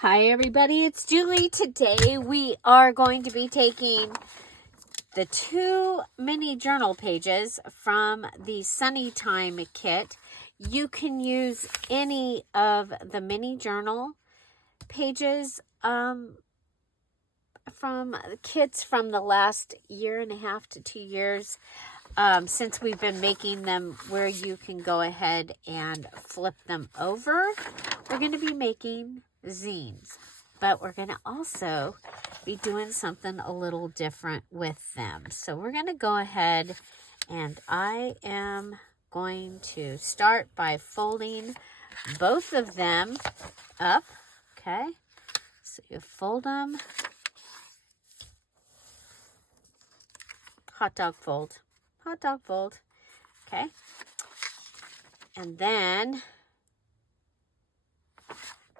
Hi everybody, it's Julie. Today we are going to be taking the 2 mini journal pages from the Sunny Time kit. You can use any of the mini journal pages from kits from the last 1.5 to 2 years since we've been making them, where you can go ahead and flip them over. We're going to be making zines, but we're going to also be doing something a little different with them. So we're going to go ahead, and I am going to start by folding both of them up. Okay, so you fold them, hot dog fold, okay, and then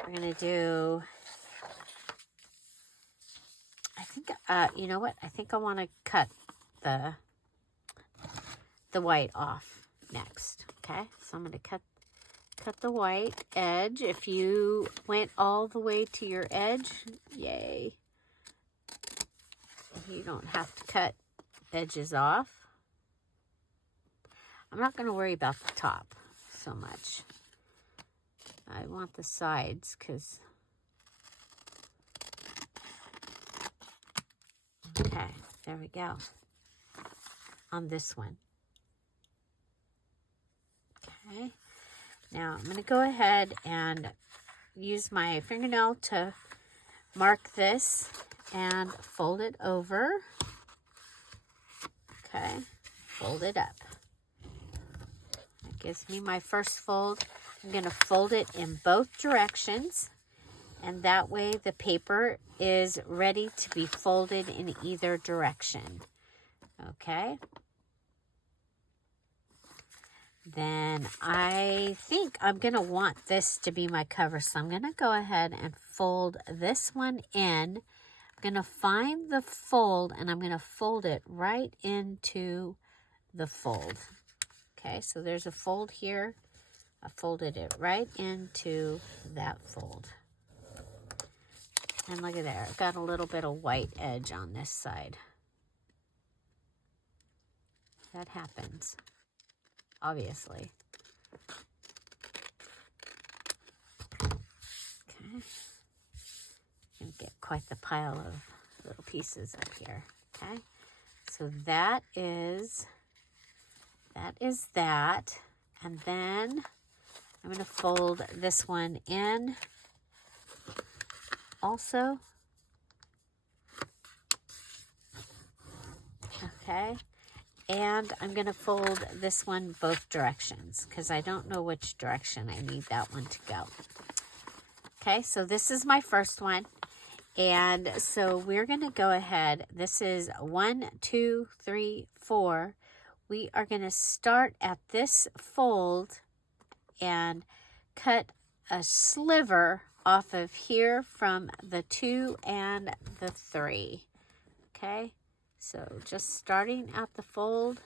we're going to do, I think, you know what? I think I want to cut the white off next. Okay, so I'm going to cut the white edge. If you went all the way to your edge, yay. You don't have to cut edges off. I'm not going to worry about the top so much. I want the sides because... Okay, there we go. On this one. Okay, now I'm going to go ahead and use my fingernail to mark this and fold it over. Okay, fold it up. That gives me my first fold. I'm going to fold it in both directions, and that way the paper is ready to be folded in either direction. Okay. Then I think I'm going to want this to be my cover, so I'm going to go ahead and fold this one in. I'm going to find the fold, and I'm going to fold it right into the fold. Okay, so there's a fold here. I folded it right into that fold. And look at there, I've got a little bit of white edge on this side. That happens, obviously. Okay. And get quite the pile of little pieces up here. Okay. So that is that. And then I'm going to fold this one in also. Okay. And I'm going to fold this one both directions because I don't know which direction I need that one to go. Okay, so this is my first one. And so we're going to go ahead. This is 1, 2, 3, 4. We are going to start at this fold and cut a sliver off of here from the 2 and the 3. Okay, so just starting at the fold,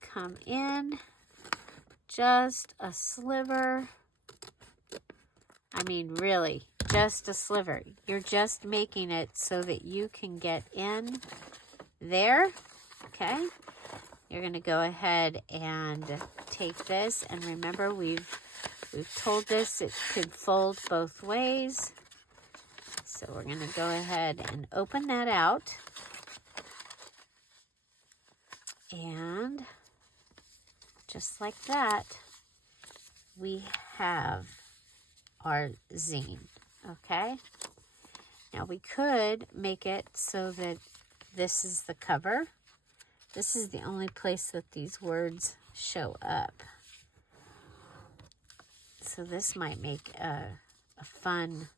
come in, just a sliver. I mean, really, just a sliver. You're just making it so that you can get in there, okay? You're going to go ahead and take this, and remember, we've told this it could fold both ways. So we're going to go ahead and open that out. And just like that, we have our zine, okay? Now we could make it so that this is the cover. This is the only place that these words show up. So this might make a fun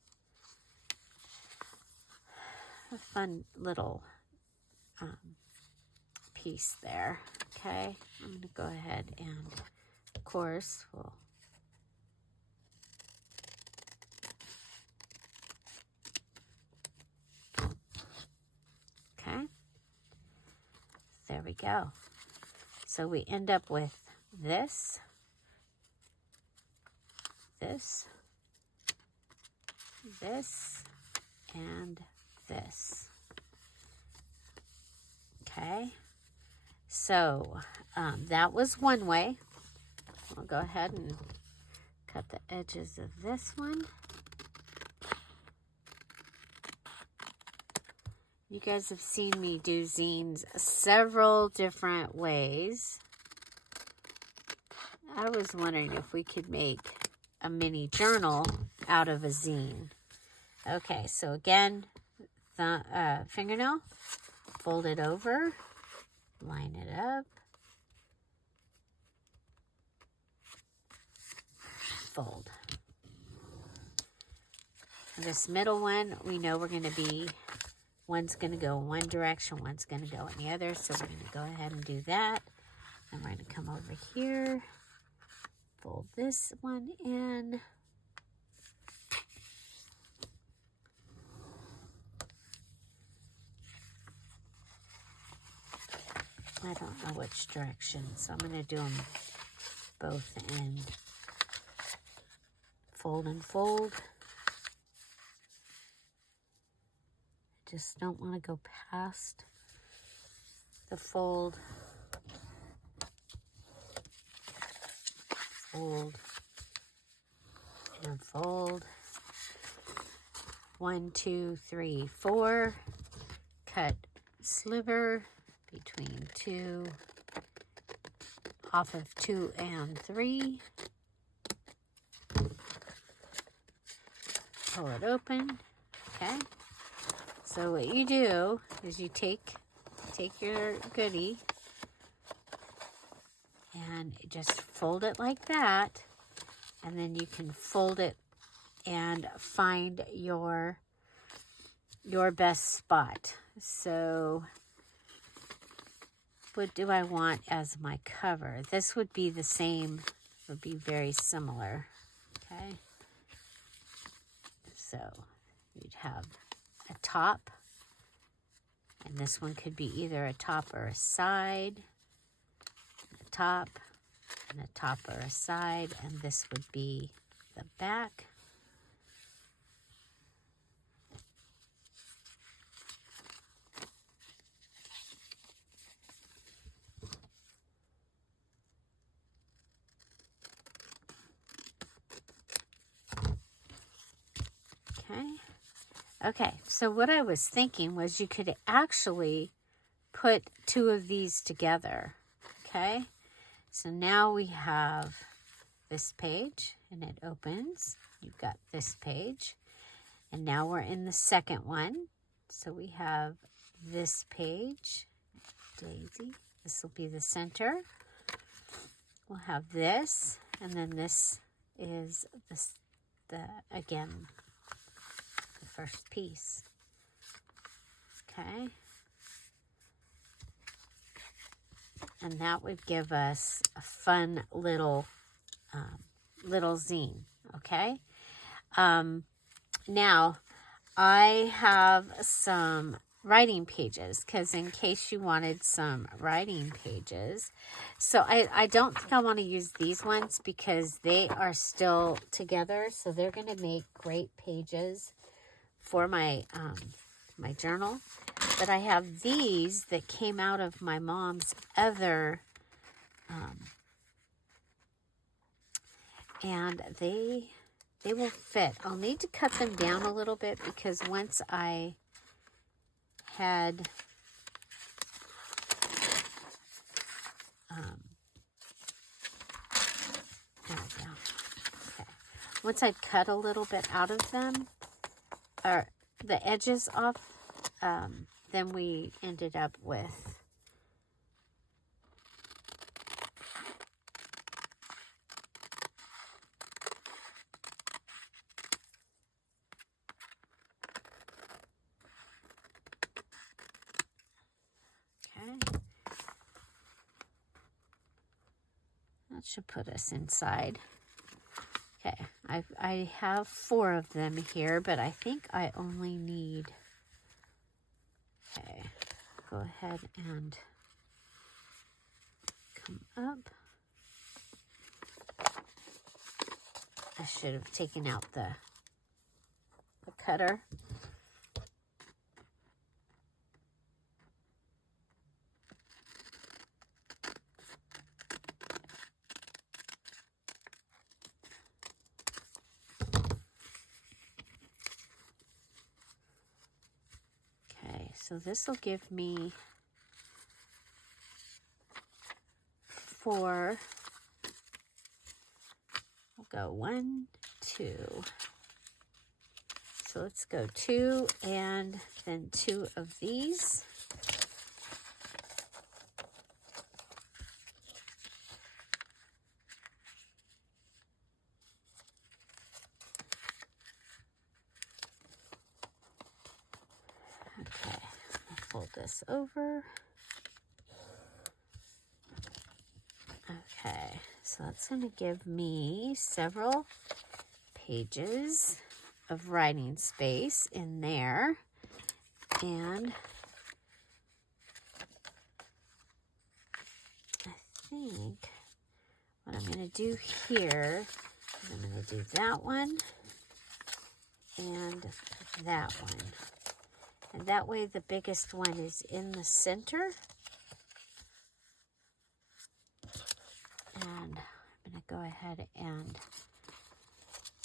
little piece there, okay? I'm going to go ahead and, of course, we'll okay, there we go. So we end up with this, this and this. Okay, so that was one way. I'll go ahead and cut the edges of this one. You guys have seen me do zines several different ways. I was wondering if we could make a mini journal out of a zine. Okay, so again, the fingernail, fold it over, line it up, fold. This middle one, we know we're going to be, one's going to go in one direction, one's going to go in the other, so we're going to go ahead and do that. And we're going to come over here, fold this one in. I don't know which direction, so I'm going to do them both in. Fold and fold. I just don't want to go past the fold. Fold and fold. 1, 2, 3, 4. Cut sliver between 2, off of 2 and 3. Pull it open. Okay. So what you do is you take your goodie and just fold it like that, and then you can fold it and find your best spot. So what do I want as my cover? This would be the same, would be very similar. Okay. So you'd have a top, and this one could be either a top or a side, a top, and a top or a side, and this would be the back. Okay, so what I was thinking was you could actually put two of these together, okay? So now we have this page, and it opens. You've got this page, and now we're in the second one. So we have this page, daisy. This will be the center. We'll have this, and then this is again, first piece. Okay. And that would give us a fun little zine. Okay. Now I have some writing pages, because in case you wanted some writing pages. So I don't think I want to use these ones because they are still together. So they're going to make great pages for my my journal. But I have these that came out of my mom's other and they will fit. I'll need to cut them down a little bit because once I had there we go. Okay. Once I'd cut a little bit out of them, or the edges off, then we ended up with that should put us inside. Okay, I have 4 of them here, but I think I only need, okay, go ahead and come up. I should have taken out the the cutter. Okay, so this will give me 4. I'll go 1, 2. So let's go 2 and then 2 of these. Okay, I'll fold this over. Okay, so that's going to give me several pages of writing space in there. And I think what I'm going to do here is I'm going to do that one and that one. And that way the biggest one is in the center. And I'm going to go ahead and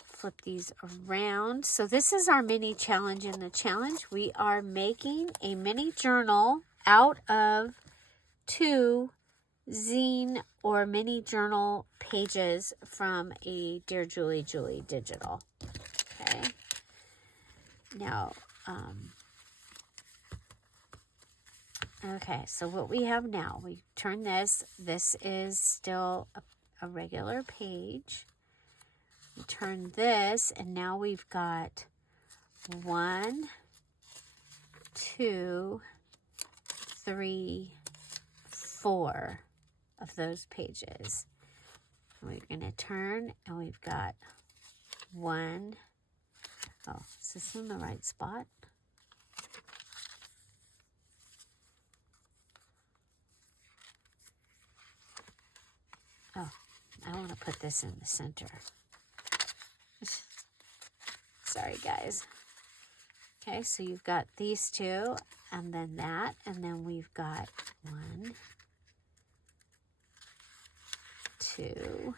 flip these around. So this is our mini challenge in the challenge. We are making a mini journal out of 2 zine or mini journal pages from a Dear Julie Julie digital. Okay. Now, okay, so what we have now, we turn this. This is still a regular page. We turn this, and now we've got 1, 2, 3, 4 of those pages. And we're going to turn, and we've got 1. Oh, is this in the right spot? Oh, I want to put this in the center. Sorry, guys. Okay, so you've got these 2, and then that, and then we've got 1, 2,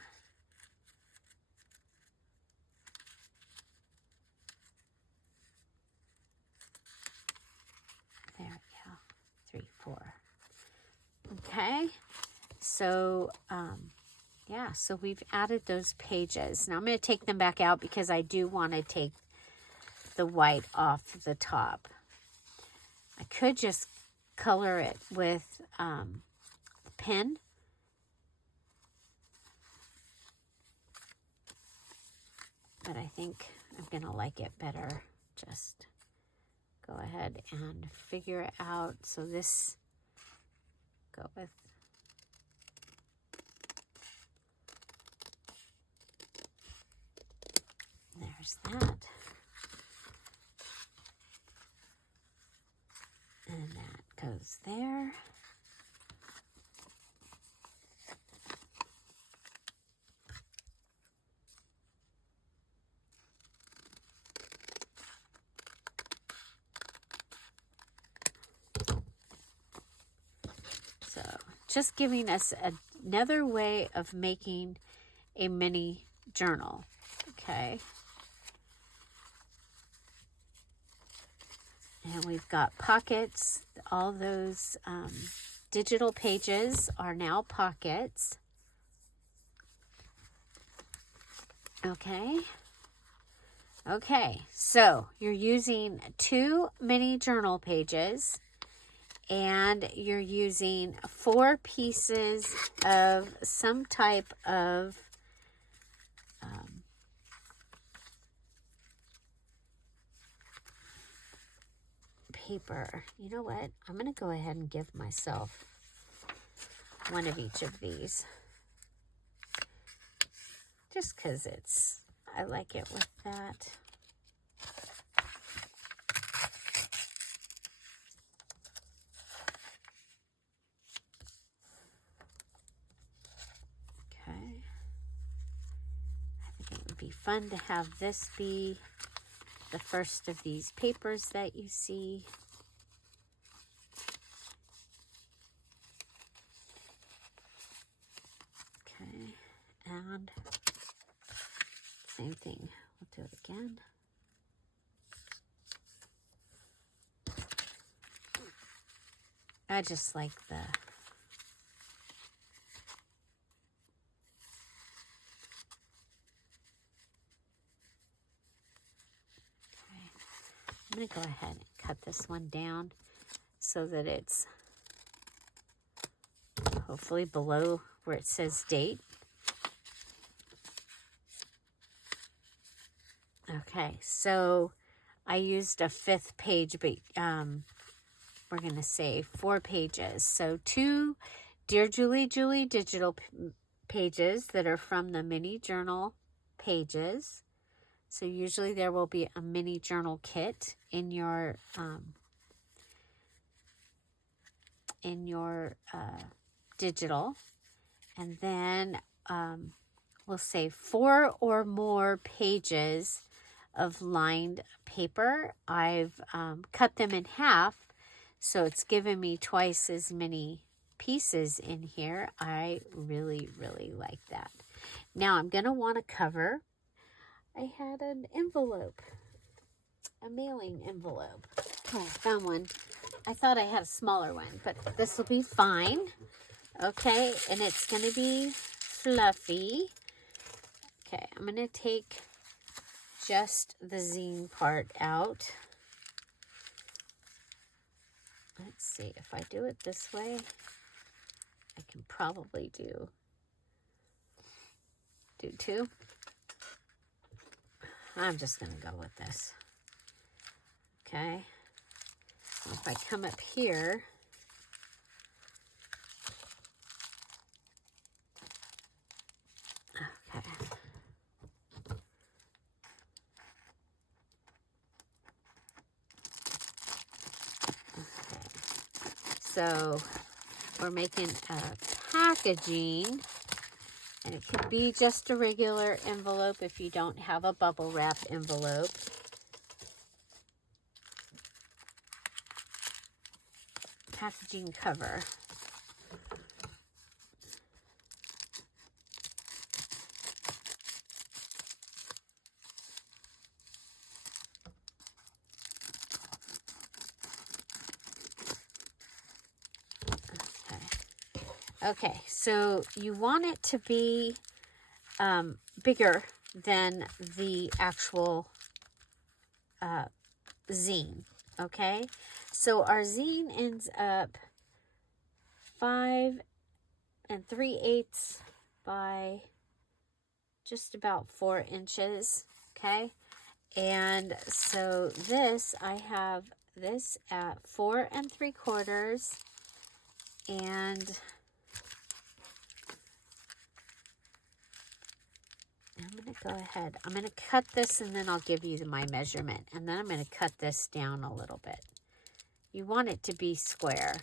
there we go, 3, 4. Okay, so yeah, so we've added those pages. Now I'm going to take them back out because I do want to take the white off the top. I could just color it with the pen. But I think I'm going to like it better. Just go ahead and figure it out. So this, go with there's that. And that goes there. So just giving us another way of making a mini journal. Okay. And we've got pockets. All those digital pages are now pockets. Okay. Okay, so you're using 2 mini journal pages, and you're using 4 pieces of some type of paper. You know what? I'm going to go ahead and give myself one of each of these. Just because I like it with that. Okay. I think it would be fun to have this be the first of these papers that you see. Okay, and same thing. We'll do it again. I just like the I'm going to go ahead and cut this one down so that it's hopefully below where it says date. Okay, so I used a 5th page, but we're going to say 4 pages. So 2 Dear Julie digital pages that are from the mini journal pages. So usually there will be a mini journal kit in your digital, and then we'll say 4 or more pages of lined paper. I've cut them in half, so it's given me twice as many pieces in here. I really, really like that. Now I'm going to want to cover. I had an envelope, a mailing envelope. Oh, I found one. I thought I had a smaller one, but this will be fine. Okay, and it's going to be fluffy. Okay, I'm going to take just the zine part out. Let's see, if I do it this way, I can probably do 2. I'm just going to go with this. Okay. If I come up here, okay. So we're making a packaging, and it could be just a regular envelope if you don't have a bubble wrap envelope. Packaging cover. Okay, so you want it to be bigger than the actual zine, okay? So our zine ends up 5 3/8 by just about 4 inches, okay? And so this, I have this at 4 3/4, and I'm going to go ahead. I'm going to cut this, and then I'll give you my measurement. And then I'm going to cut this down a little bit. You want it to be square,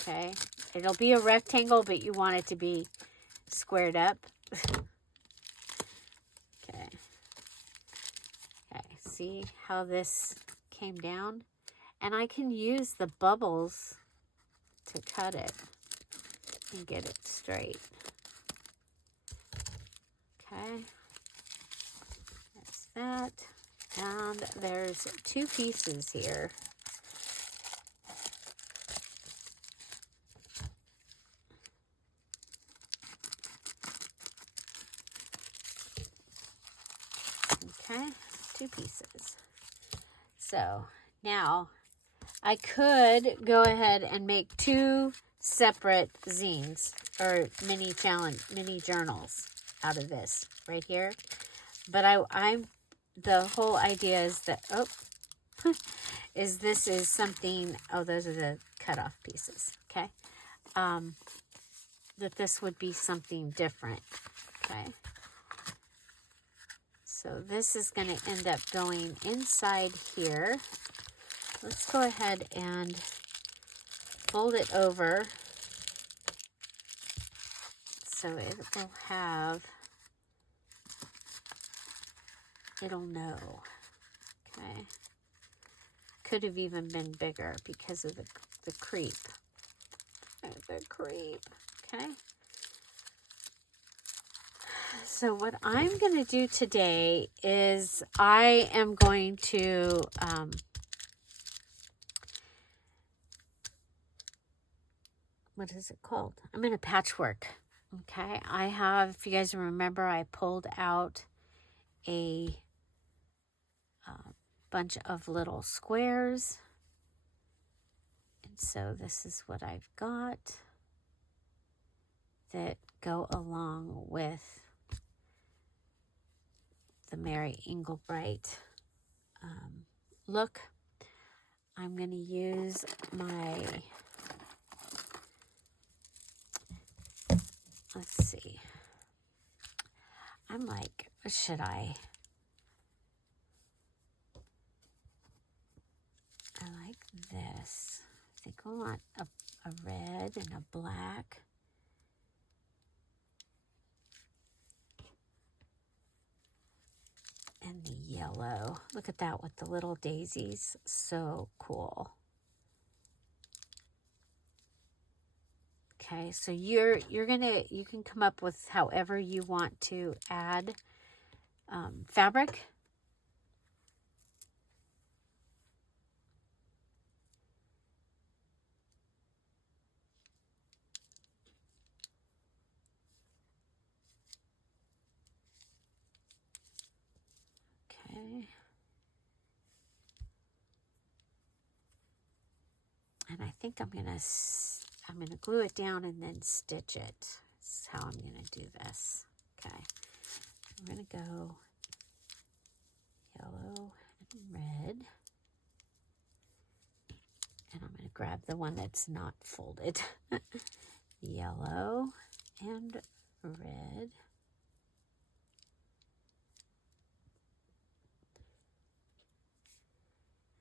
okay? It'll be a rectangle, but you want it to be squared up. Okay. Okay, see how this came down? And I can use the bubbles to cut it and get it straight. Okay. That, and there's 2 pieces here. Okay, 2 pieces. So now I could go ahead and make 2 separate zines or mini journals out of this right here. But the whole idea is that, this is something, those are the cutoff pieces, okay? That this would be something different, okay? So this is going to end up going inside here. Let's go ahead and fold it over so it will have, it'll know. Okay. Could have even been bigger because of the creep. The creep. Okay. So what I'm going to do today is I am going to what is it called? I'm going to patchwork. Okay. I have, if you guys remember, I pulled out a bunch of little squares. And so this is what I've got that go along with the Mary Englebright look. I'm going to use my, let's see, I'm like, should I like this. I think I want a red and a black. And the yellow. Look at that with the little daisies. So cool. Okay, so you can come up with however you want to add fabric. Okay. And I think I'm gonna glue it down and then stitch it. That's how I'm gonna do this. Okay. I'm gonna go yellow and red. And I'm gonna grab the one that's not folded. Yellow and red.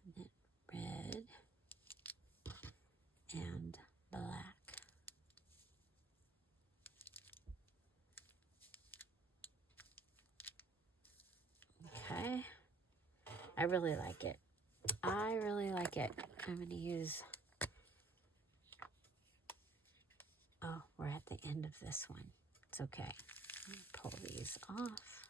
And then red and black. Okay. I really like it. I really like it. I'm going to use, oh, we're at the end of this one. It's okay. I'm going to pull these off.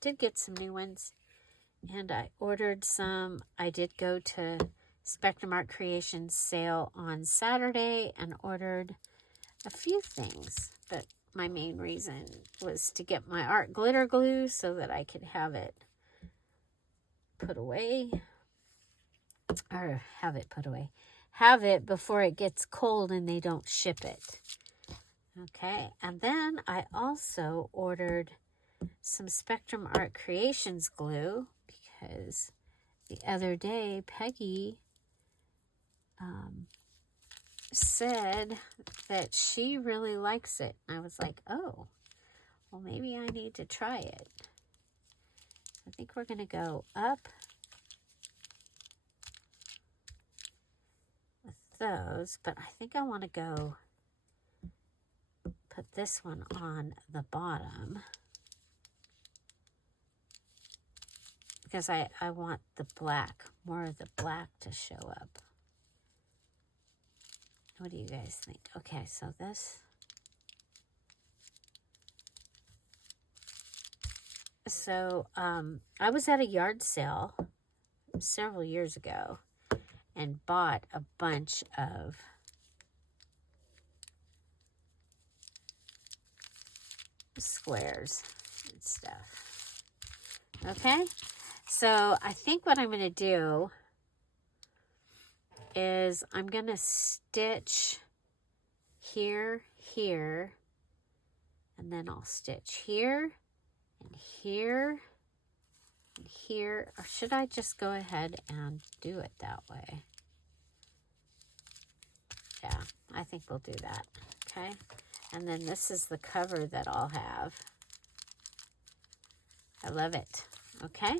Did get some new ones, and I ordered some. I did go to Spectrum Art Creations sale on Saturday and ordered a few things, but my main reason was to get my art glitter glue so that I could have it put away, or have it put away, have it before it gets cold and they don't ship it. Okay, and then I also ordered some Spectrum Art Creations glue because the other day Peggy said that she really likes it. I was like, oh, well, maybe I need to try it. I think we're going to go up with those, but I think I want to go put this one on the bottom because I want the black, more of the black to show up. What do you guys think? Okay, so this. So I was at a yard sale several years ago and bought a bunch of squares and stuff. Okay, so I think what I'm going to do is I'm going to stitch here, here, and then I'll stitch here and here and here. Or should I just go ahead and do it that way? Yeah, I think we'll do that. Okay, And then this is the cover that I'll have. I love it. Okay.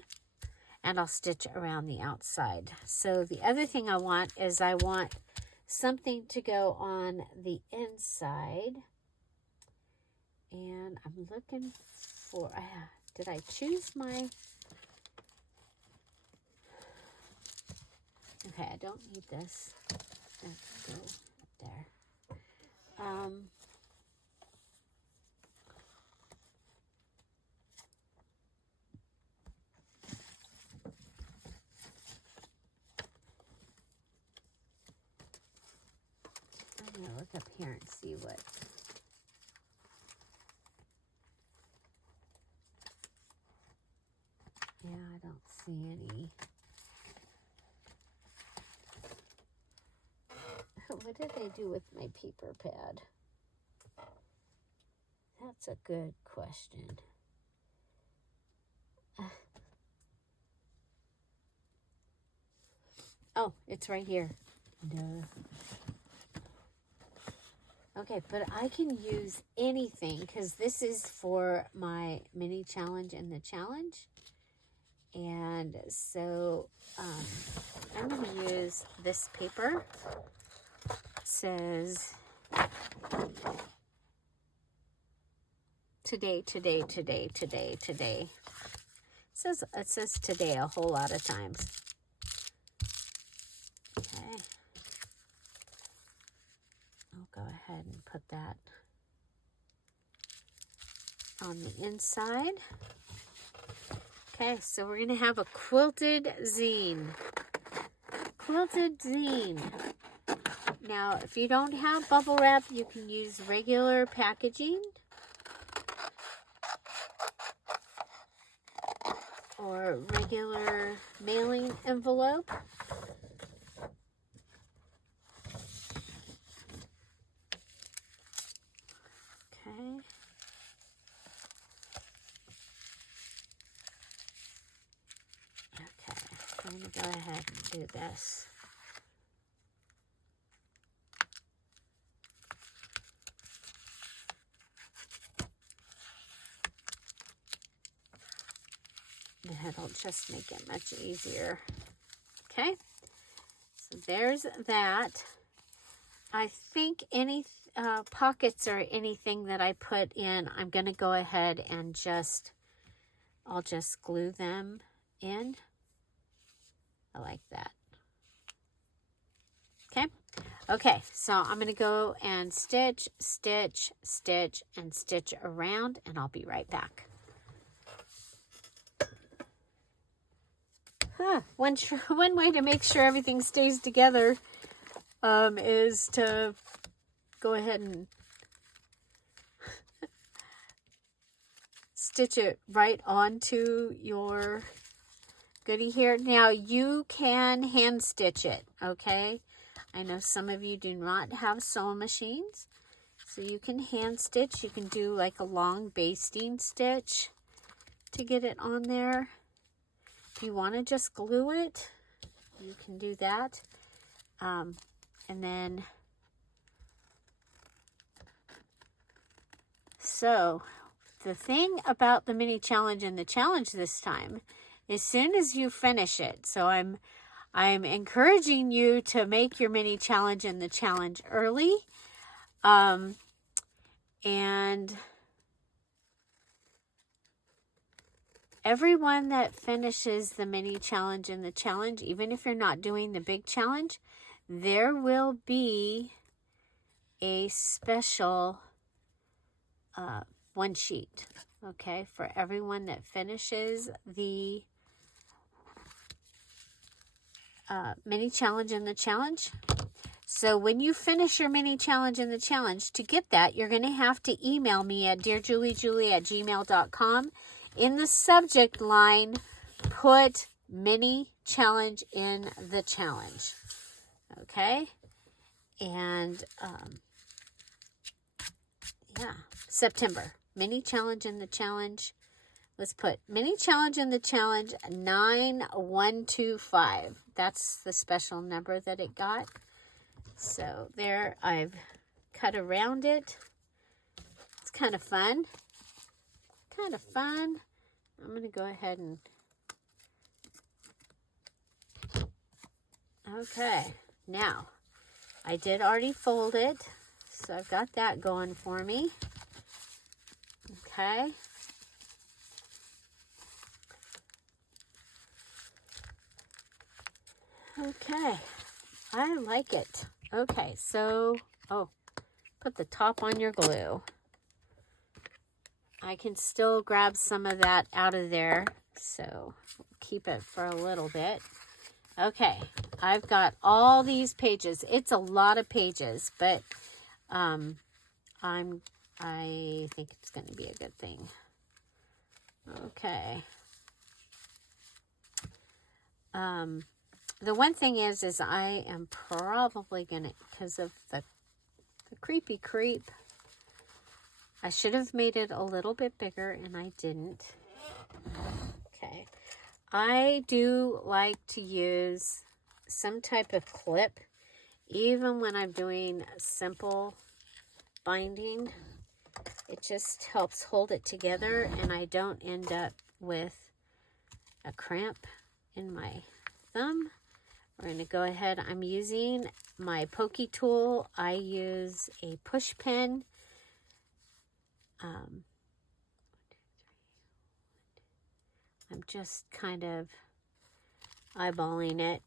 And I'll stitch around the outside. So the other thing I want is I want something to go on the inside. And I'm looking for, did I choose my, okay, I don't need this. Let's go up there. I'm going to look up here and see what. Yeah, I don't see any. What did I do with my paper pad? That's a good question. Oh, it's right here. No. Okay, but I can use anything because this is for my mini challenge and the challenge. And so I'm going to use this paper. It says today. It says today a whole lot of times. Okay. I'll go ahead and put that on the inside. Okay, so we're going to have a quilted zine. Quilted zine. Now, if you don't have bubble wrap, you can use regular packaging. Or regular mailing envelope. Okay. Okay, I'm going to go ahead and do this. It'll just make it much easier. Okay, so there's that. I think any pockets or anything that I put in, I'm going to go ahead and I'll just glue them in. I like that. Okay. Okay, so I'm going to go and stitch, stitch, stitch, and stitch around, and I'll be right back. One way to make sure everything stays together is to go ahead and stitch it right onto your goodie here. Now you can hand stitch it, okay? I know some of you do not have sewing machines, so you can hand stitch. You can do like a long basting stitch to get it on there. If you want to just glue it, you can do that. And then, so the thing about the mini challenge and the challenge this time, as soon as you finish it, so I'm encouraging you to make your mini challenge and the challenge early. And everyone that finishes the mini challenge and the challenge, even if you're not doing the big challenge, there will be a special one sheet, okay, for everyone that finishes the mini challenge and the challenge. So when you finish your mini challenge and the challenge, to get that, you're going to have to email me at DearJulieJulie@gmail.com. In the subject line, put mini challenge in the challenge. Okay? And, yeah, September. Mini challenge in the challenge. Let's put mini challenge in the challenge 9125. That's the special number that it got. So there, I've cut around it. It's kind of fun. Kind of fun. I'm going to go ahead and... Okay, now, I did already fold it, so I've got that going for me. Okay. Okay, I like it. Okay, so, oh, put the top on your glue. I can still grab some of that out of there, so keep it for a little bit. Okay, I've got all these pages. It's a lot of pages, but I think it's going to be a good thing. Okay. The one thing is I am probably going to, because of the creepy creep, I should have made it a little bit bigger, and I didn't. Okay. I do like to use some type of clip, even when I'm doing simple binding. It just helps hold it together, and I don't end up with a cramp in my thumb. We're going to go ahead. I'm using my pokey tool. I use a push pin. I'm just kind of eyeballing it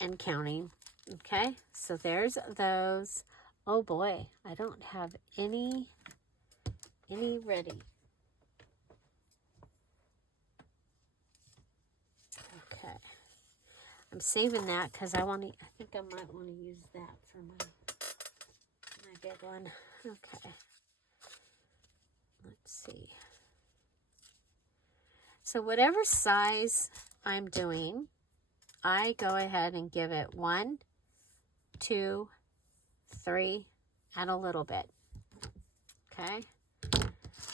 and counting. Okay, so there's those. Oh boy, I don't have any ready. Okay, I'm saving that because I think I might want to use that for my big one. Okay, let's see. So whatever size I'm doing, I go ahead and give it 1, 2, 3, and a little bit. Okay.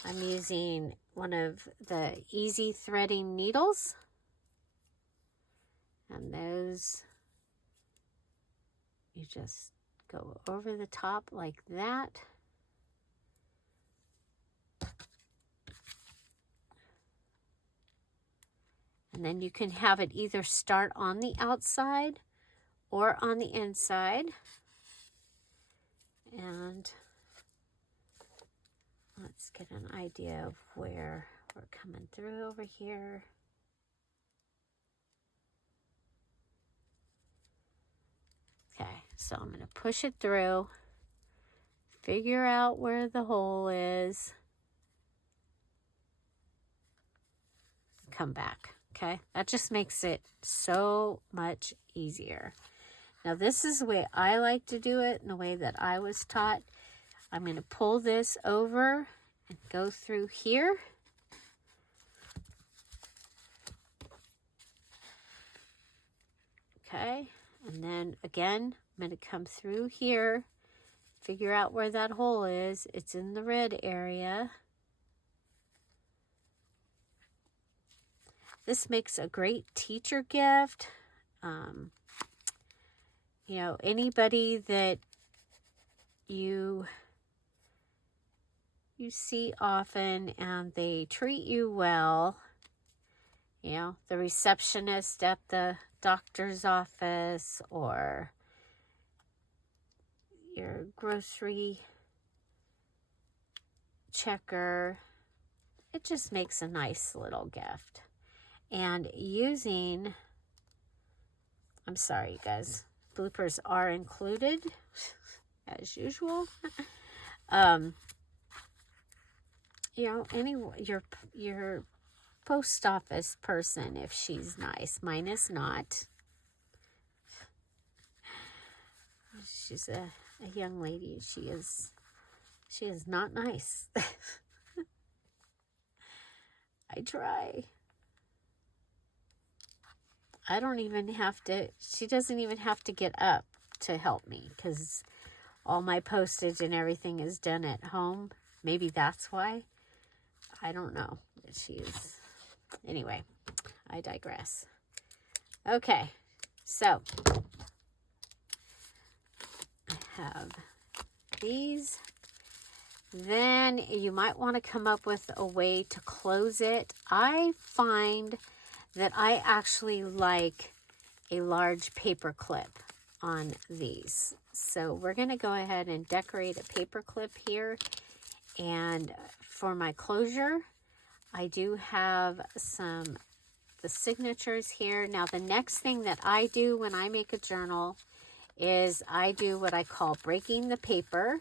I'm using one of the easy threading needles. And those, you just go over the top like that. And then you can have it either start on the outside or on the inside. And let's get an idea of where we're coming through over here. Okay, so I'm going to push it through, figure out where the hole is, come back. Okay, that just makes it so much easier. Now this is the way I like to do it, and the way that I was taught. I'm going to pull this over and go through here. Okay, and then again, I'm going to come through here, figure out where that hole is. It's in the red area. This makes a great teacher gift. You know, anybody that you see often and they treat you well, you know, the receptionist at the doctor's office or your grocery checker, it just makes a nice little gift. And using, I'm sorry, you guys, bloopers are included as usual. You know, your post office person, if she's nice. Mine is not. She's a young lady. She is not nice. I try. I don't even have to, she doesn't even have to get up to help me because all my postage and everything is done at home. Maybe that's why. I don't know. Anyway, I digress. Okay, so I have these, then you might want to come up with a way to close it. I find that I actually like a large paper clip on these. So we're going to go ahead and decorate a paper clip here. And for my closure, I do have the signatures here. Now the next thing that I do when I make a journal is I do what I call breaking the paper.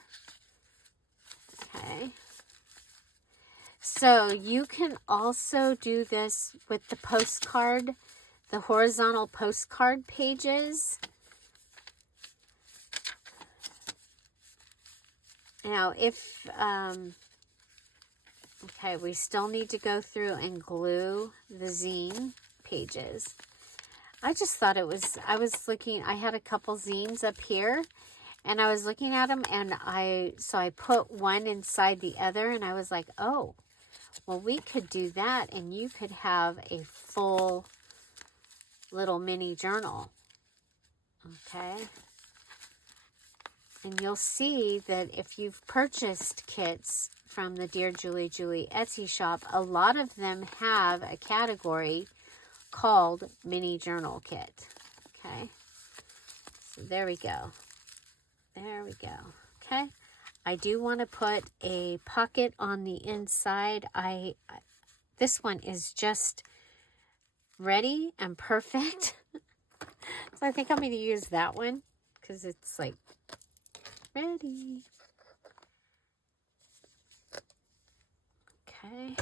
Okay. So you can also do this with the postcard, the horizontal postcard pages. Now, if, okay, we still need to go through and glue the zine pages. I just thought it was, I had a couple zines up here, and I was looking at them, and so I put one inside the other, and I was like, oh, well, we could do that, and you could have a full little mini journal, okay? And you'll see that if you've purchased kits from the Dear Julie Julie Etsy shop, a lot of them have a category called Mini Journal Kit. Okay, so there we go. There we go. Okay, I do want to put a pocket on the inside. This one is just ready and perfect. So I think I'm going to use that one because it's like ready. Okay,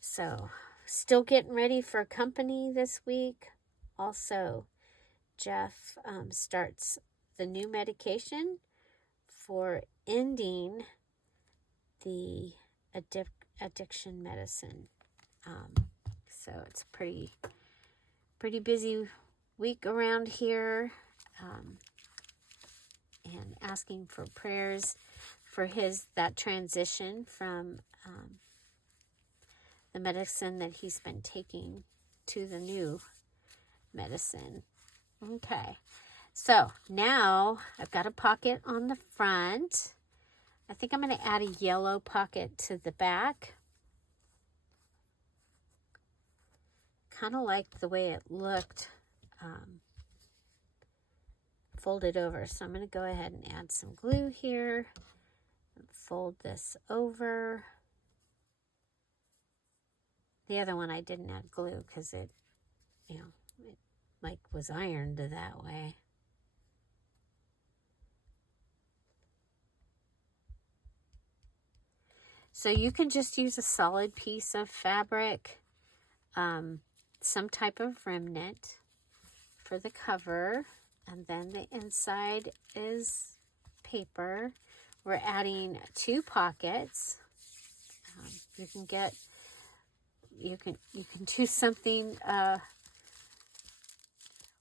so still getting ready for company this week. Also, Jeff starts the new medication for ending the addiction medicine. So it's a pretty busy week around here. And asking for prayers for that transition from the medicine that he's been taking to the new medicine. Okay, so now I've got a pocket on the front. I think I'm going to add a yellow pocket to the back. Kind of like the way it looked folded over. So I'm going to go ahead and add some glue here and fold this over. The other one I didn't add glue because it like was ironed that way. So you can just use a solid piece of fabric, some type of remnant for the cover. And then the inside is paper. We're adding 2 pockets. You can do something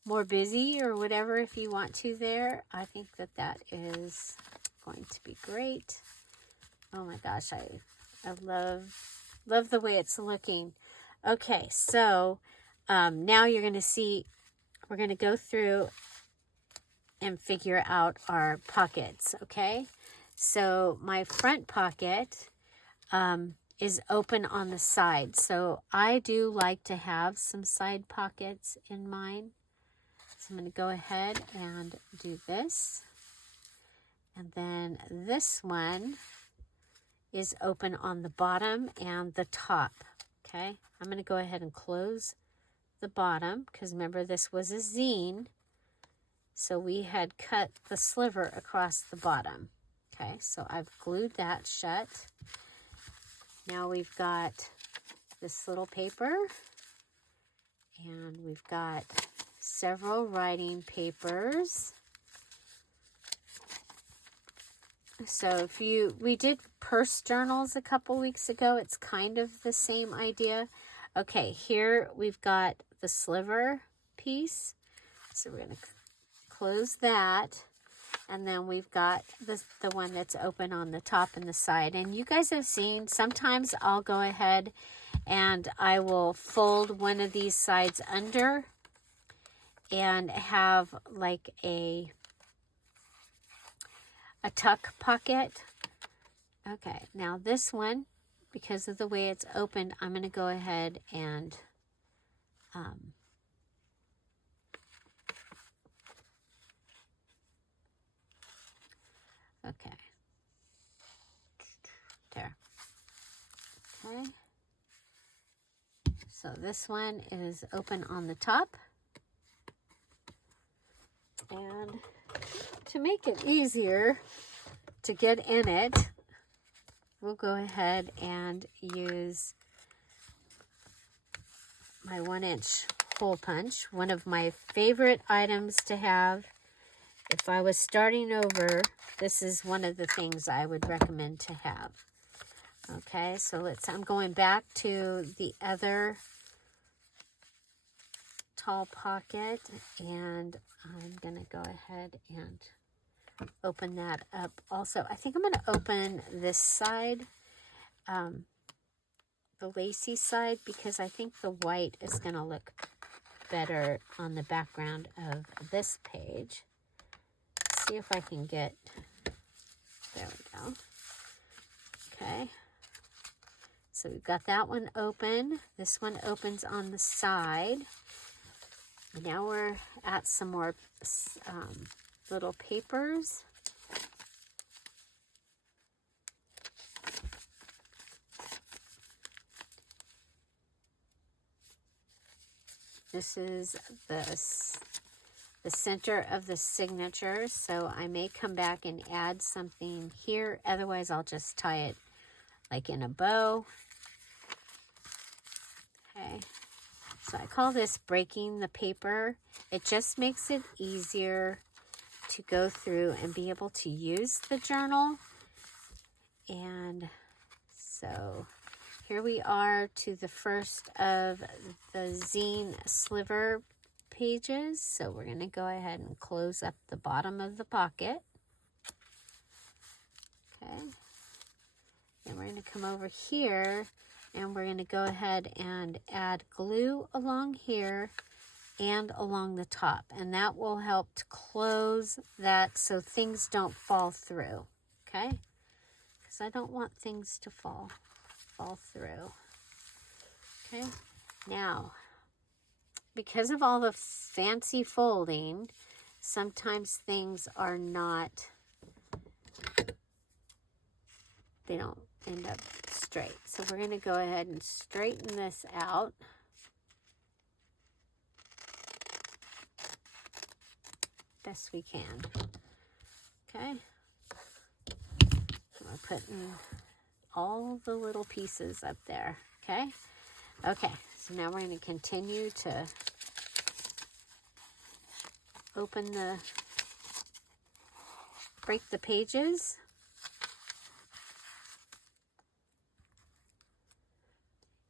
more busy or whatever if you want to there. I think that is going to be great. Oh my gosh, I love the way it's looking. Okay, so now you're going to see, we're going to go through and figure out our pockets, okay? So my front pocket is open on the side. So I do like to have some side pockets in mine. So I'm going to go ahead and do this. And then this one is open on the bottom and the top, okay? I'm going to go ahead and close the bottom because remember this was a zine. So we had cut the sliver across the bottom. Okay, so I've glued that shut. Now we've got this little paper. And we've got several writing papers. So we did purse journals a couple weeks ago. It's kind of the same idea. Okay, here we've got the sliver piece. So we're going to close that, and then we've got the one that's open on the top and the side. And you guys have seen, sometimes I'll go ahead and I will fold one of these sides under and have like a tuck pocket Okay, now this one, because of the way it's opened, I'm going to go ahead and okay, there. Okay, so this one is open on the top, and to make it easier to get in it, we'll go ahead and use my 1-inch hole punch, one of my favorite items to have. If I was starting over, this is one of the things I would recommend to have. Okay, so I'm going back to the other tall pocket, and I'm going to go ahead and open that up also. I think I'm going to open this side, the lacy side, because I think the white is going to look better on the background of this page. Let's see if I can get, there we go. Okay, so we've got that one open. This one opens on the side. Now we're at some more little papers. This is the center of the signature, so I may come back and add something here. Otherwise, I'll just tie it like in a bow. Okay, so I call this breaking the paper. It just makes it easier to go through and be able to use the journal. And so here we are to the first of the zine sliver pages. So we're going to go ahead and close up the bottom of the pocket. Okay. And we're going to come over here and we're going to go ahead and add glue along here and along the top. And that will help to close that so things don't fall through. Okay. Because I don't want things to fall through. Okay. Now, because of all the fancy folding, sometimes things are not, they don't end up straight. So we're going to go ahead and straighten this out. Best we can. Okay. We're putting all the little pieces up there. Okay. Okay. So now we're going to continue to break the pages.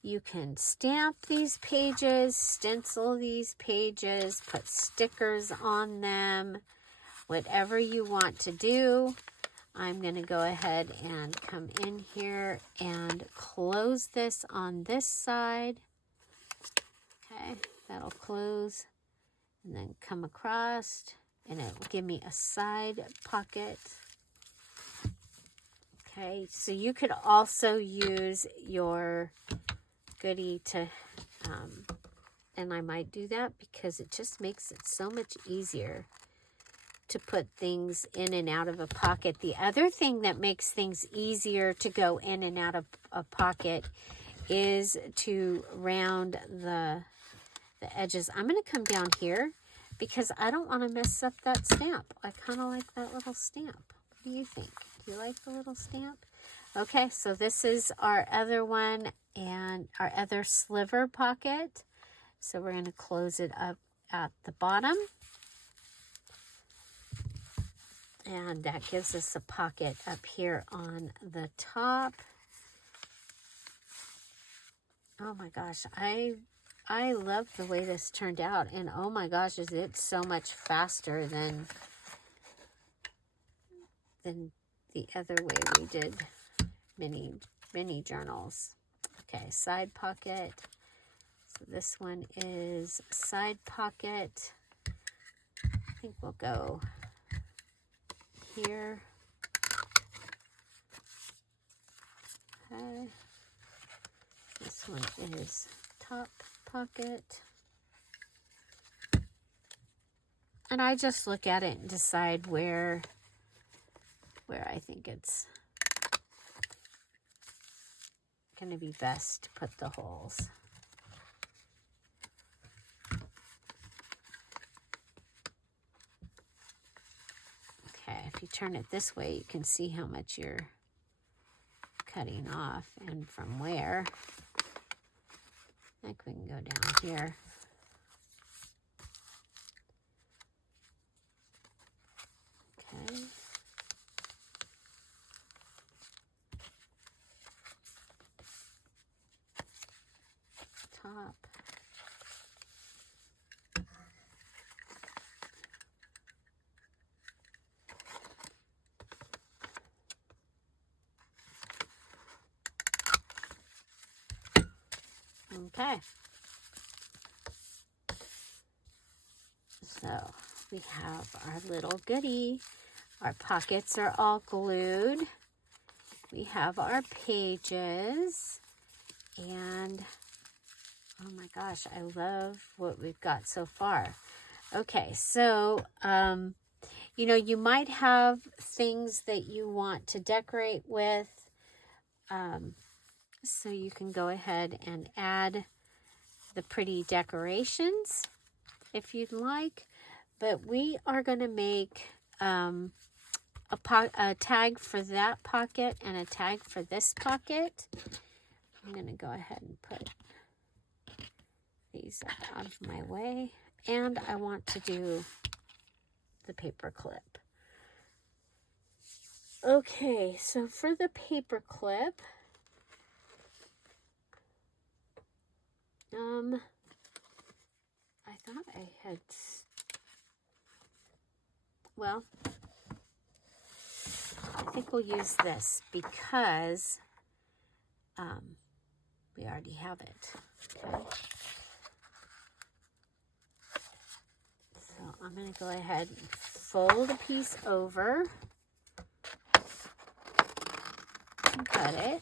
You can stamp these pages, stencil these pages, put stickers on them, whatever you want to do. I'm going to go ahead and come in here and close this on this side. Okay, that'll close and then come across and it will give me a side pocket. Okay, so you could also use your goodie to, and I might do that because it just makes it so much easier to put things in and out of a pocket. The other thing that makes things easier to go in and out of a pocket is to round the edges. I'm going to come down here because I don't want to mess up that stamp. I kind of like that little stamp. What do you think? Do you like the little stamp? Okay, so this is our other one and our other sliver pocket. So we're going to close it up at the bottom. And that gives us a pocket up here on the top. Oh my gosh, I love the way this turned out. And oh my gosh, is it so much faster than the other way we did mini journals. Okay, side pocket. So this one is side pocket. I think we'll go here. Okay. This one is top pocket. And I just look at it and decide where I think it's going to be best to put the holes. Okay, if you turn it this way, you can see how much you're cutting off and from where. I think we can go down here. Okay. Top. Okay. So we have our little goodie. Our pockets are all glued. We have our pages. And oh my gosh, I love what we've got so far. Okay, so, you know, you might have things that you want to decorate with. So you can go ahead and add the pretty decorations if you'd like. But we are going to make a tag for that pocket and a tag for this pocket. I'm going to go ahead and put these up out of my way. And I want to do the paper clip. Okay, so for the paper clip, I thought I had, well, I think we'll use this because we already have it. Okay. So I'm going to go ahead and fold a piece over and cut it.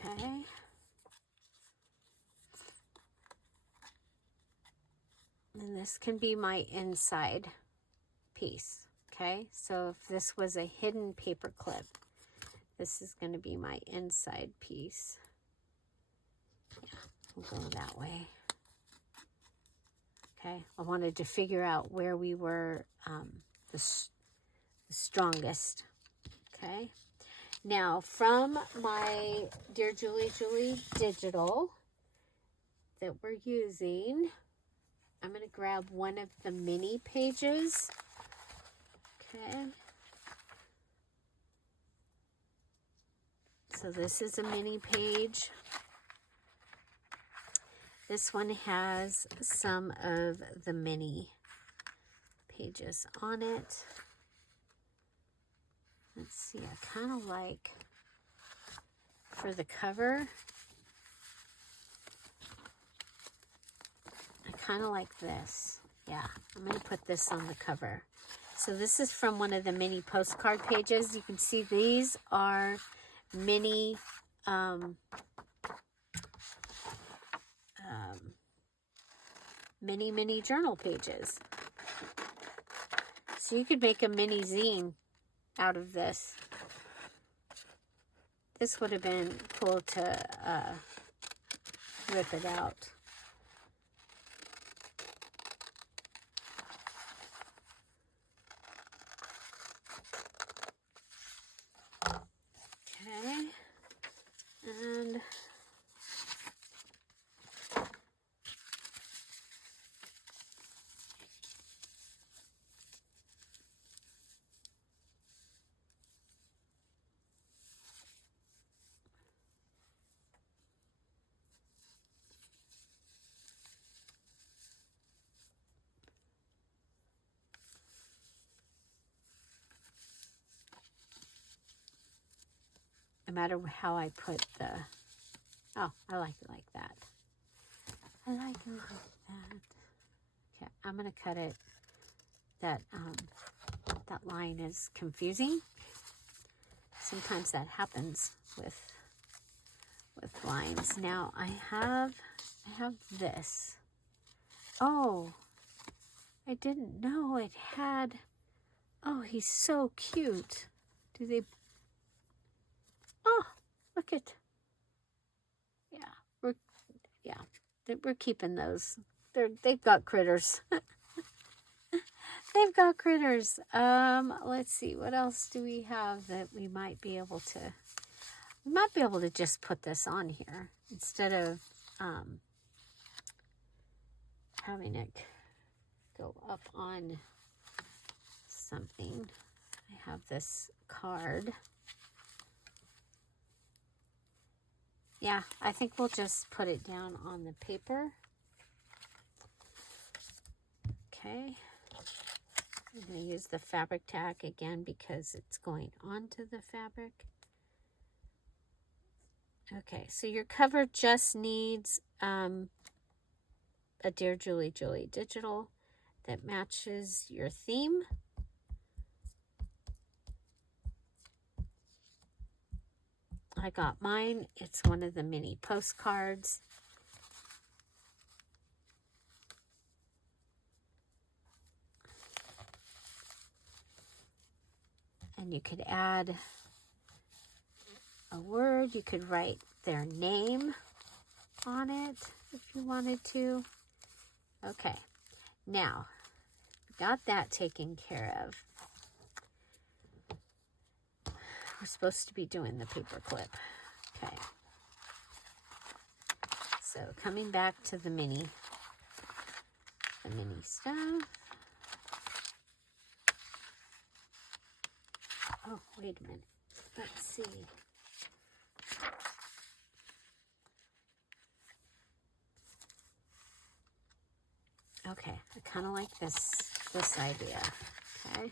Okay. And this can be my inside piece. Okay, so if this was a hidden paper clip, this is going to be my inside piece. Yeah, we'll go that way. Okay, I wanted to figure out where we were the strongest. Okay, now from my Dear Julie digital that we're using, I'm going to grab one of the mini pages. Okay. So this is a mini page. This one has some of the mini pages on it. Let's see, I kind of like, for the cover, I kind of like this. Yeah, I'm going to put this on the cover. So this is from one of the mini postcard pages. You can see these are mini mini journal pages. So you could make a mini zine out of this. This would have been cool to rip it out. Okay, and no matter how I put the, oh, I like it like that. I like it like that. Okay, I'm going to cut it that that line is confusing. Sometimes that happens with lines. Now I have this. Oh, I didn't know it had. Oh, he's so cute. Do they? Oh, look at. Yeah, we're keeping those. They've got critters. They've got critters. Let's see, what else do we have that we might be able to? We might be able to just put this on here instead of having it go up on something. I have this card. Yeah, I think we'll just put it down on the paper. Okay. I'm going to use the fabric tack again because it's going onto the fabric. Okay, so your cover just needs a Dear Julie Julie digital that matches your theme. I got mine. It's one of the mini postcards. And you could add a word. You could write their name on it if you wanted to. Okay, now got that taken care of. We're supposed to be doing the paper clip. Okay. So coming back to the mini stuff. Oh, wait a minute. Let's see. Okay, I kind of like this idea. Okay.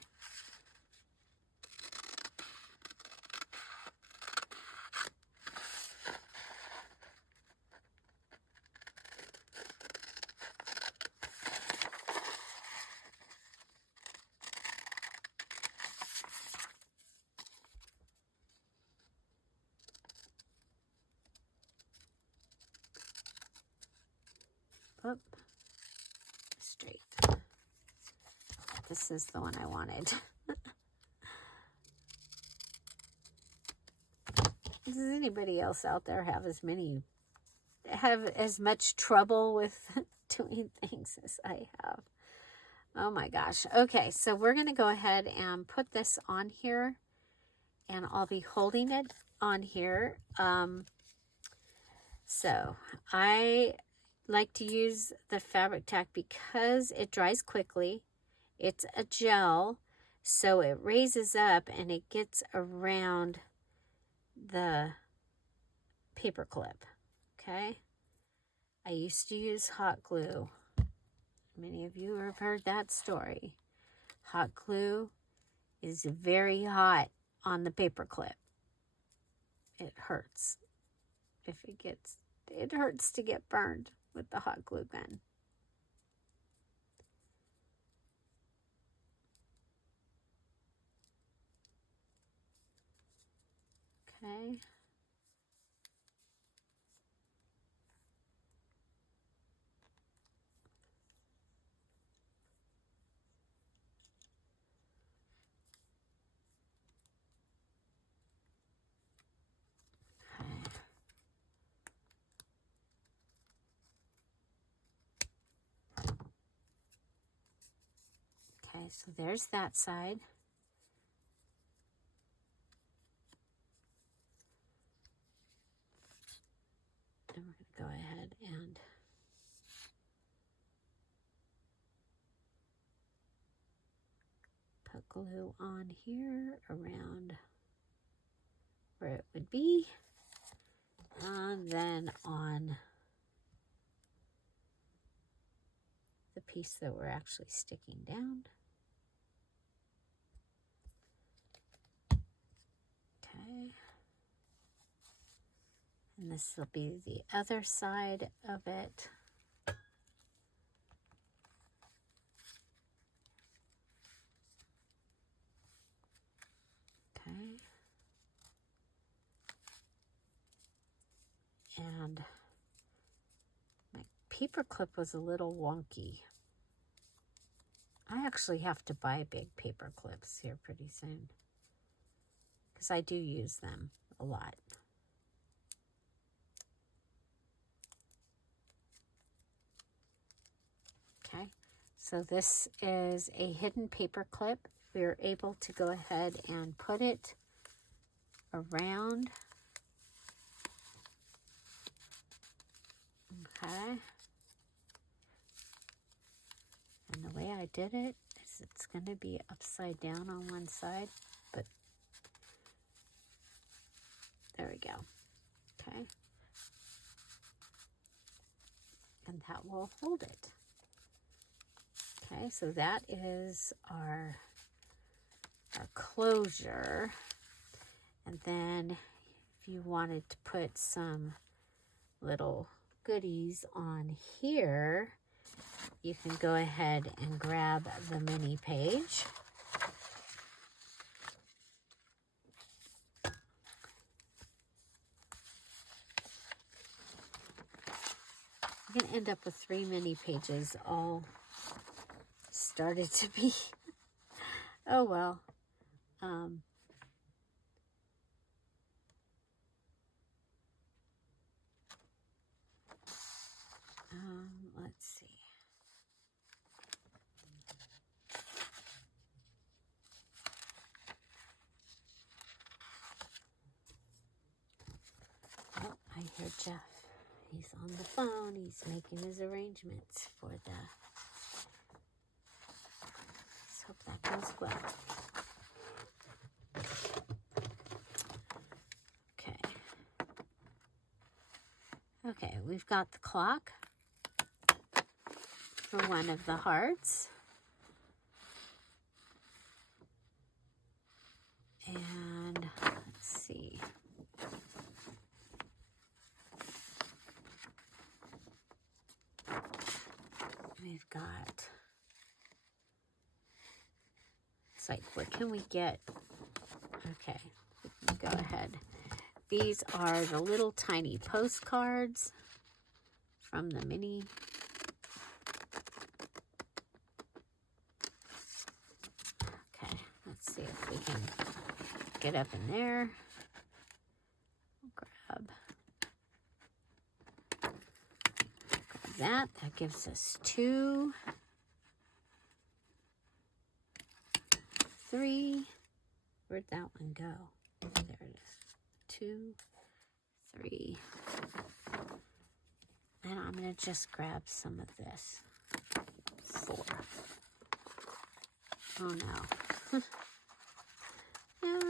Up, straight. This is the one I wanted. Does anybody else out there have as much trouble with doing things as I have? Oh my gosh. Okay, so we're going to go ahead and put this on here, and I'll be holding it on here. So I like to use the fabric tack because it dries quickly. It's a gel, so it raises up and it gets around the paper clip. Okay, I used to use hot glue. Many of you have heard that story. Hot glue is very hot on the paper clip. It hurts. It hurts to get burned with the hot glue gun. Okay. Okay, so there's that side. And we're going to go ahead and put glue on here around where it would be. And then on the piece that we're actually sticking down. Okay. And this will be the other side of it. paper clip was a little wonky. I actually have to buy big paper clips here pretty soon, because I do use them a lot. Okay, so this is a hidden paper clip. We're able to go ahead and put it around. Okay. And the way I did it is it's going to be upside down on one side, but there we go. Okay. And that will hold it. Okay, so that is our closure. And then if you wanted to put some little goodies on here, you can go ahead and grab the mini page. You're going to end up with 3 mini pages all started to be. Oh well. Let's see. Oh, I hear Jeff. He's on the phone. He's making his arrangements for the. Let's hope that goes well. Okay. Okay, we've got the clock for one of the hearts. And let's see. We've got, it's like, what can we get? Okay, go ahead. These are the little tiny postcards from the mini. Okay, let's see if we can get up in there. Grab that. That gives us 2, 3. Where'd that one go? There it is. 2, 3. And I'm going to just grab some of this. 4. Oh no. No.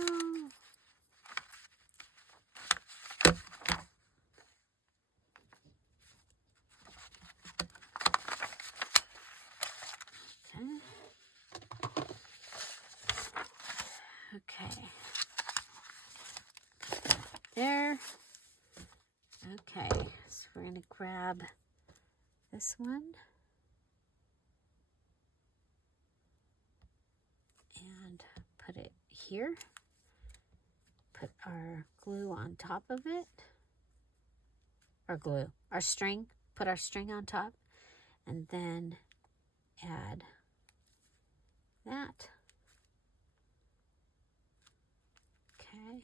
Okay. There. Okay, so we're going to grab this one. And put it here. Put our glue on top of it. Our string. Put our string on top. And then add that. Okay.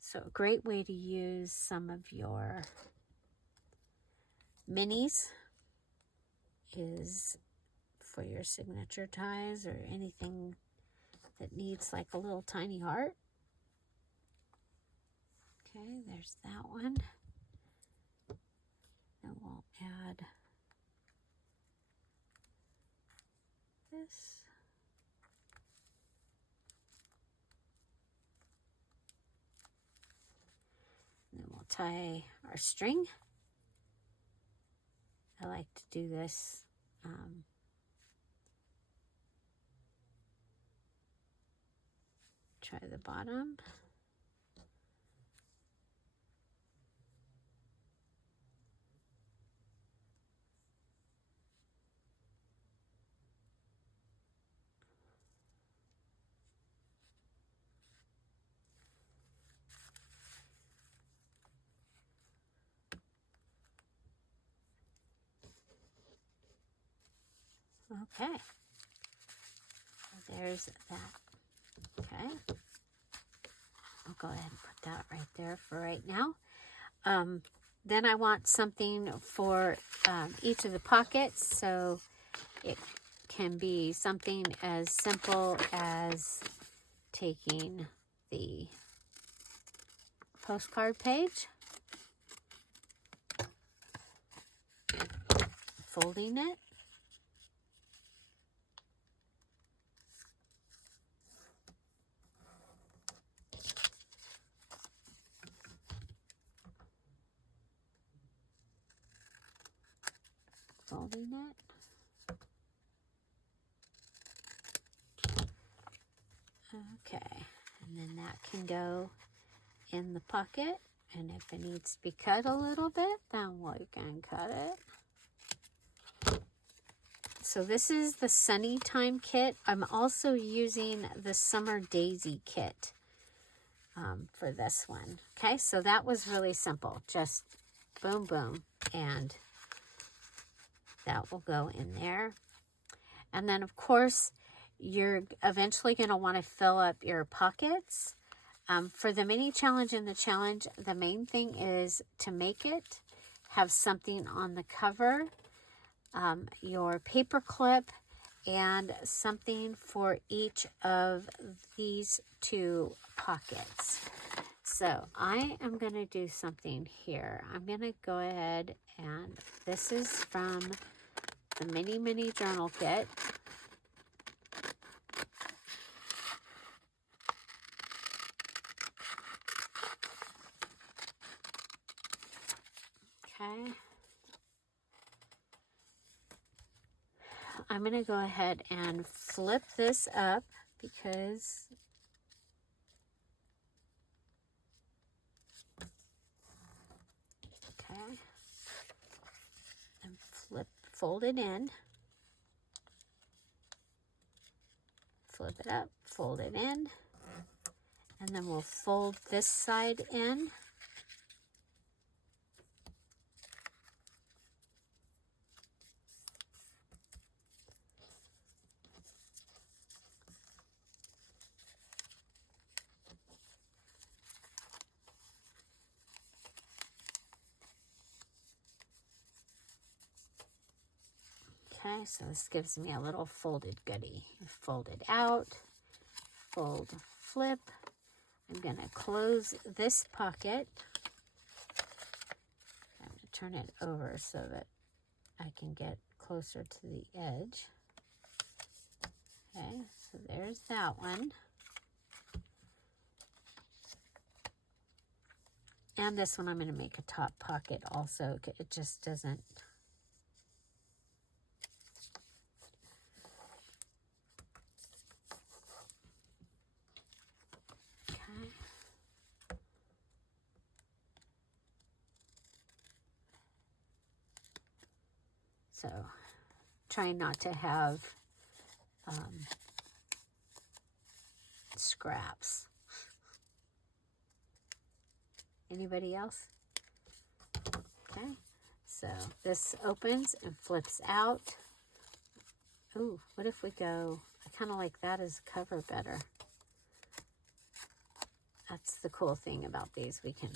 So a great way to use some of your minis is for your signature ties or anything that needs like a little tiny heart. Okay, there's that one. And we'll add this. And then we'll tie our string. I like to do this try the bottom. Okay. There's that. Okay. I'll go ahead and put that right there for right now. Then I want something for each of the pockets, so it can be something as simple as taking the postcard page, folding it, folding it, okay, and then that can go in the pocket, and if it needs to be cut a little bit, then we can cut it. So this is the Sunny Time kit. I'm also using the Summer Daisy kit for this one. Okay, so that was really simple. Just boom, boom, and that will go in there. And then, of course, you're eventually going to want to fill up your pockets. For the mini challenge and the challenge, the main thing is to make it, have something on the cover, your paper clip, and something for each of these two pockets. So I am going to do something here. I'm going to go ahead, and this is from the mini journal kit. Okay. I'm going to go ahead and flip this up because okay, and fold it in, flip it up, fold it in, and then we'll fold this side in. Okay, so this gives me a little folded goodie. Fold it out, fold, flip. I'm going to close this pocket. I'm going to turn it over so that I can get closer to the edge. Okay, so there's that one. And this one I'm going to make a top pocket also. It just doesn't... So, trying not to have scraps. Anybody else? Okay, so this opens and flips out. Ooh, what if we go, I kind of like that as a cover better. That's the cool thing about these. We can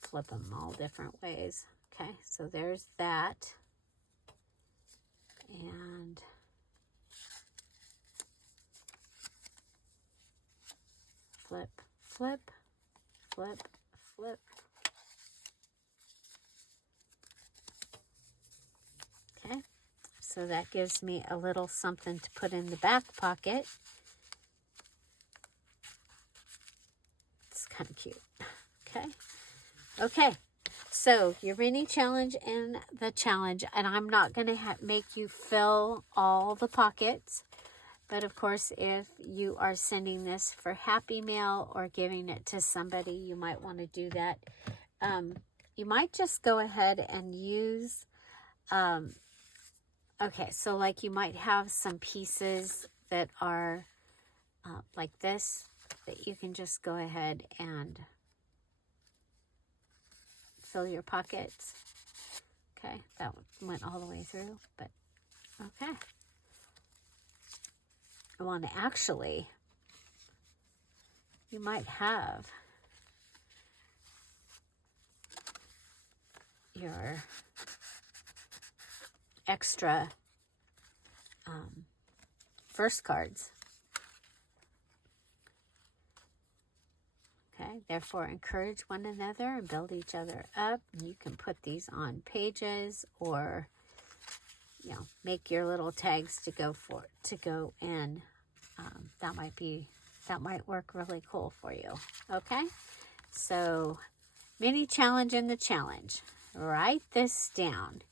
flip them all different ways. Okay, so there's that. And flip, flip, flip, flip. Okay, so that gives me a little something to put in the back pocket. It's kind of cute. Okay, okay. So your mini challenge and the challenge, and I'm not going to make you fill all the pockets, but of course, if you are sending this for Happy Mail or giving it to somebody, you might want to do that. You might just go ahead and use, okay, so like you might have some pieces that are like this, that you can just go ahead and fill your pockets. Okay, that went all the way through, but Okay. I want to actually, you might have your extra first cards. Okay, therefore encourage one another and build each other up. And you can put these on pages, or make your little tags to go in. That might work really cool for you. Okay, so mini challenge in the challenge. Write this down.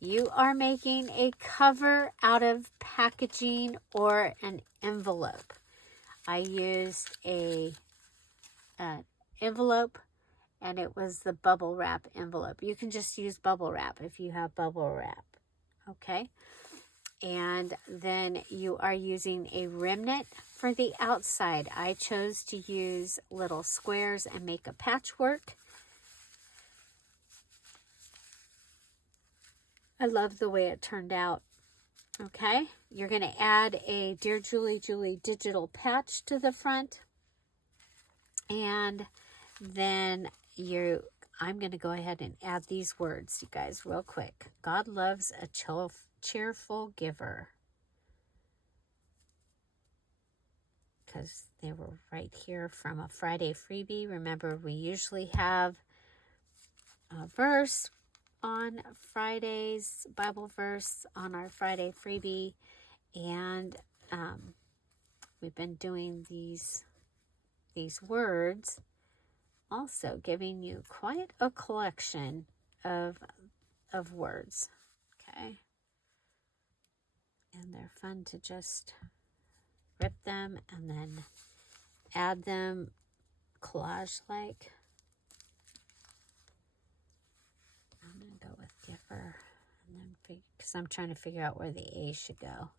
You are making a cover out of packaging or an envelope. I used an envelope, and it was the bubble wrap envelope. You can just use bubble wrap if you have bubble wrap. Okay. And then you are using a remnant for the outside. I chose to use little squares and make a patchwork. I love the way it turned out. Okay, you're going to add a Dear Julie Julie digital patch to the front. And then I'm going to go ahead and add these words, you guys, real quick. God loves a cheerful giver. Because they were right here from a Friday freebie. Remember, we usually have a verse on Fridays, Bible verse on our Friday freebie. And we've been doing these words, also giving you quite a collection of words. Okay. And they're fun to just rip them and then add them collage like. I'm going to go with giver, and then because I'm trying to figure out where the A should go.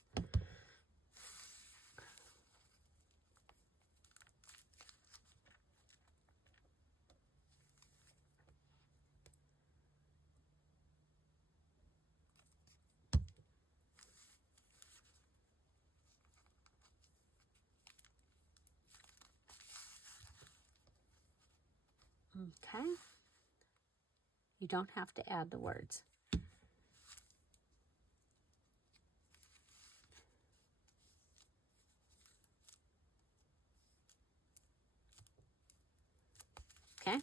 Okay. You don't have to add the words. Okay.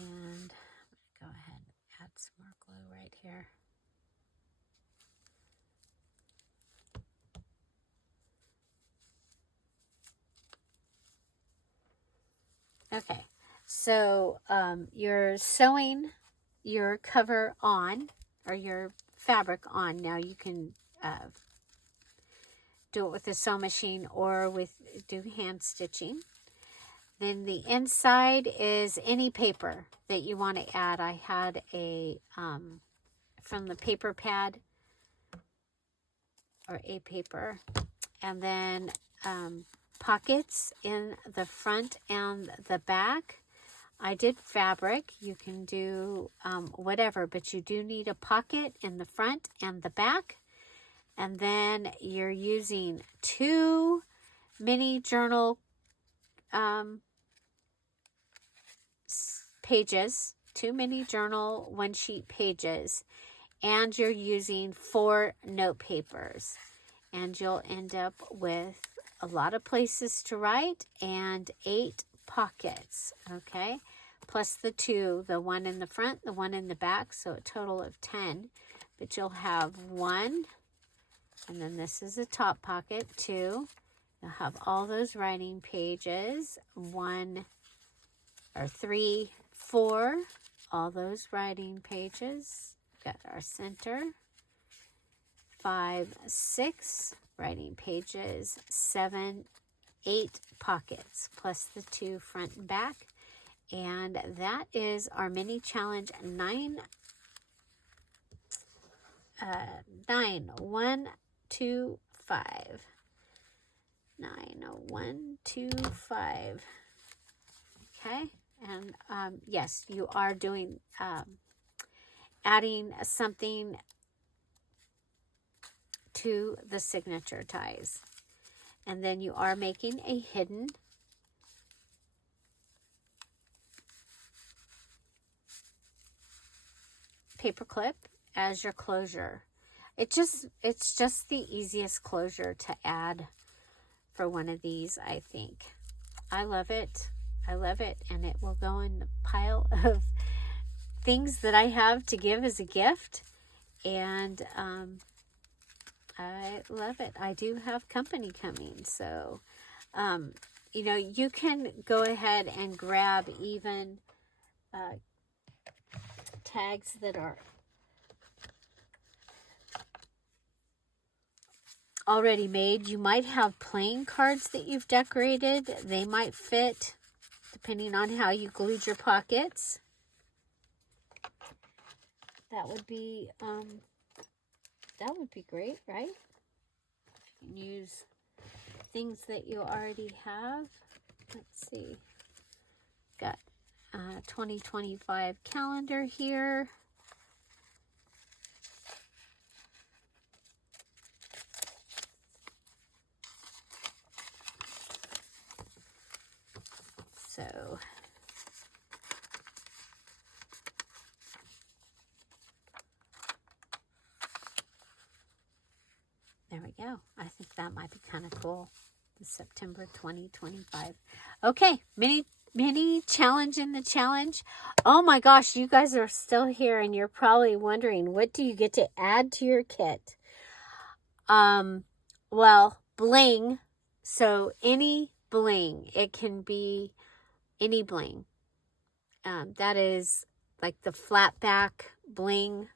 And go ahead and add some more glue right here. Okay. So you're sewing your cover on, or your fabric on. Now you can do it with a sewing machine or do hand stitching. Then the inside is any paper that you want to add. I had from the paper pad, or a paper, and then pockets in the front and the back. I did fabric. You can do whatever, but you do need a pocket in the front and the back. And then you're using 2 mini journal pages, 2 mini journal 1-sheet pages, and you're using 4 note papers. And you'll end up with a lot of places to write and 8 pockets, okay? Plus the 2, the one in the front, the one in the back, so a total of 10. But you'll have 1, and then this is a top pocket, 2. You'll have all those writing pages, 1 or 3, 4, all those writing pages. Got our center. 5, 6 writing pages, 7, 8 pockets, plus the 2 front and back. And that is our mini challenge 9125. 9125. Okay, and yes, you are doing adding something to the signature ties. And then you are making a hidden paper clip as your closure. It's just the easiest closure to add for one of these, I think. I love it. I love it, and it will go in the pile of things that I have to give as a gift, and I love it. I do have company coming, so you know, you can go ahead and grab even tags that are already made. You might have playing cards that you've decorated. They might fit depending on how you glued your pockets. That would be great, right? You can use things that you already have. Let's see. Got 2025 calendar here. So there we go. I think that might be kind of cool. The September 2025. Okay, mini challenge in the challenge. Oh my gosh, you guys are still here and you're probably wondering, what do you get to add to your kit? Well, bling. So any bling. It can be any bling. That is like the flat back bling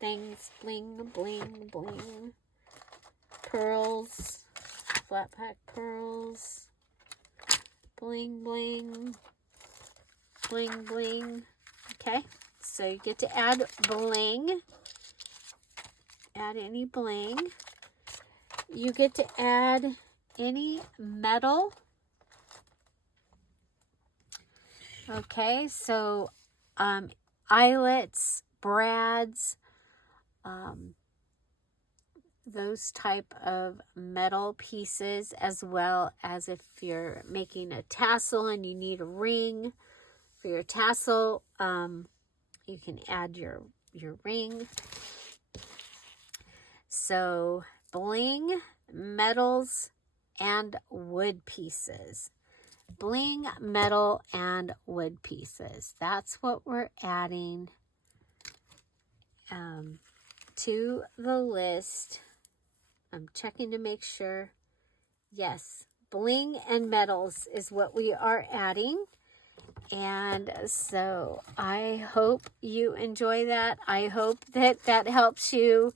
things. Bling, bling, bling. Pearls. Flat back pearls. Bling, bling. Bling, bling. Okay. So you get to add bling. Add any bling. You get to add any metal. Okay, so eyelets, brads, those type of metal pieces, as well as if you're making a tassel and you need a ring for your tassel, you can add your ring. So bling, metals, and wood pieces. Bling, metal, and wood pieces. That's what we're adding to the list. I'm checking to make sure. Yes, bling and metals is what we are adding. And so I hope you enjoy that. I hope that that helps you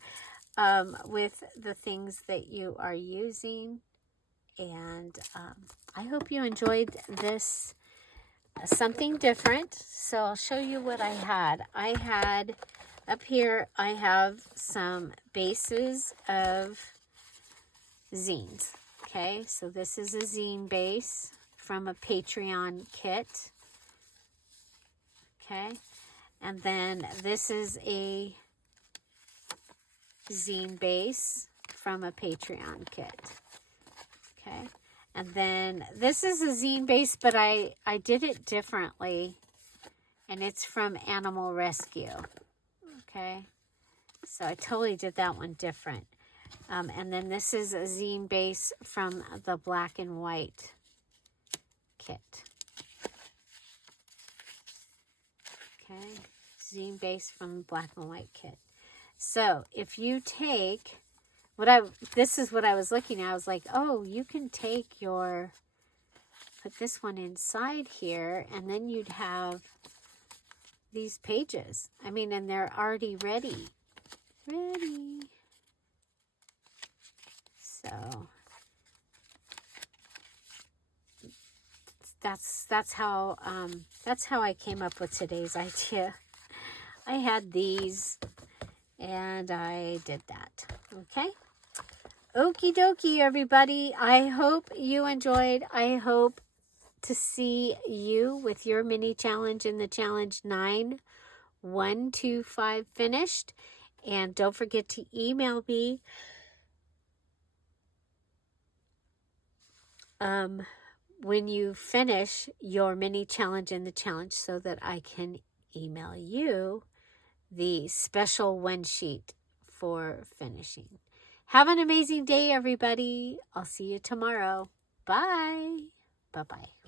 with the things that you are using. And I hope you enjoyed this, something different. So I'll show you what I had. I had up here, I have some bases of zines. Okay, so this is a zine base from a Patreon kit. Okay, and then this is a zine base from a Patreon kit. Okay, and then this is a zine base, but I did it differently, and it's from Animal Rescue. Okay, so I totally did that one different. And then this is a zine base from the black and white kit. Okay, zine base from the black and white kit. So if you take this is what I was looking at. I was like, oh, you can take put this one inside here, and then you'd have these pages. I mean, and they're already ready. So that's how I came up with today's idea. I had these and I did that. Okay. Okie dokie, everybody. I hope you enjoyed. I hope to see you with your mini challenge in the challenge 9125 finished. And don't forget to email me when you finish your mini challenge in the challenge so that I can email you the special one sheet for finishing. Have an amazing day, everybody. I'll see you tomorrow. Bye. Bye-bye.